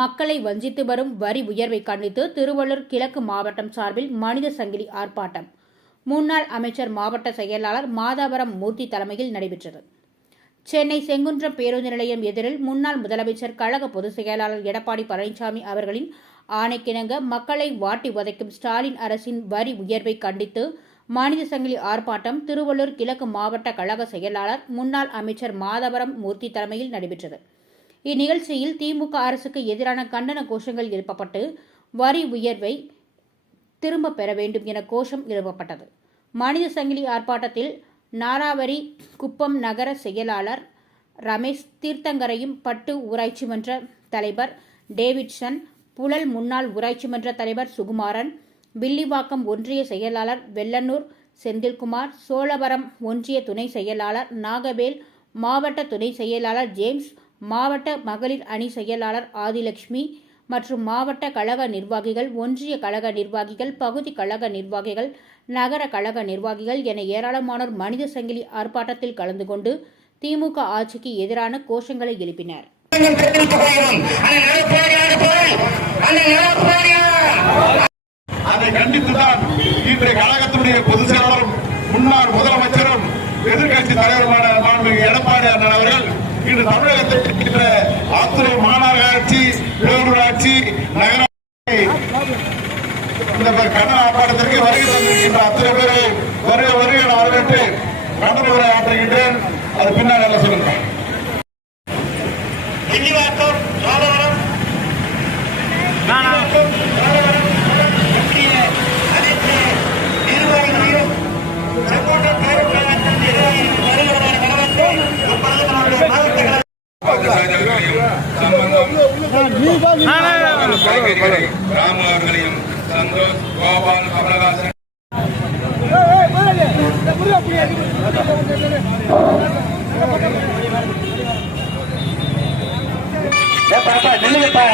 மக்களை வஞ்சித்து வரும் வரி உயர்வை கண்டித்து திருவள்ளூர் கிழக்கு மாவட்டம் சார்பில் மனித சங்கிலி ஆர்ப்பாட்டம். முன்னாள் அமைச்சர் மாவட்ட செயலாளர் மாதாவரம் மூர்த்தி தலைமையில் நடைபெற்றது. சென்னை செங்குன்றம் பேருந்து நிலையம் எதிரில் முன்னாள் முதலமைச்சர் கழக பொதுச் செயலாளர் எடப்பாடி பழனிசாமி அவர்களின் ஆணைக்கிணங்க மக்களை வாட்டி உதைக்கும் ஸ்டாலின் அரசின் வரி உயர்வை கண்டித்து மனித சங்கிலி ஆர்ப்பாட்டம் திருவள்ளூர் கிழக்கு மாவட்ட கழக செயலாளர் முன்னாள் அமைச்சர் மாதவரம் மூர்த்தி தலைமையில் நடைபெற்றது. இந்நிகழ்ச்சியில் திமுக அரசுக்கு எதிரான கண்டன கோஷங்கள் எழுப்பப்பட்டு வரி உயர்வை திரும்ப பெற வேண்டும் என கோஷம் எழுப்பப்பட்டது. மனித சங்கிலி ஆர்ப்பாட்டத்தில் நாராவரி குப்பம் நகர செயலாளர் ரமேஷ் தீர்த்தங்கரையும் பட்டு ஊராட்சி மன்ற தலைவர் டேவிட்சன் புழல் முன்னாள் ஊராட்சி மன்ற தலைவர் சுகுமாரன் வில்லிவாக்கம் ஒன்றிய செயலாளர் வெள்ளனூர் செந்தில்குமார் சோழவரம் ஒன்றிய துணை செயலாளர் நாகவேல் மாவட்ட துணை செயலாளர் ஜேம்ஸ் மாவட்ட மகளிர் அணி செயலாளர் ஆதிலட்சுமி மற்றும் மாவட்ட கழக நிர்வாகிகள் ஒன்றிய கழக நிர்வாகிகள் பகுதி கழக நிர்வாகிகள் நகர கழக நிர்வாகிகள் என ஏராளமானோர் மனித சங்கிலி ஆர்ப்பாட்டத்தில் கலந்து கொண்டு திமுக ஆட்சிக்கு எதிரான கோஷங்களை எழுப்பினர். அதை கண்டித்துதான் இன்றைய கழகத்தினுடைய பொதுச் செயலாளரும் முன்னாள் முதலமைச்சரும் இன்று தமிழகத்தில் இருக்கின்ற அத்துறை மாநகராட்சி பேரூராட்சி நகராட்சி இந்த கண்டன ஆர்ப்பாட்டத்திற்கு வருகை தந்திருக்கின்ற அத்தனை பேரை வருக வருக வரவேற்று கண்டன உரை ஆற்றுகின்றேன். அது பின்னால் எல்லாம் சொல்லுங்க ராமு அவர்களையும் சந்தோஷ் கோபால் கமலஹாசன் பாப்பா நில்லுங்கப்பா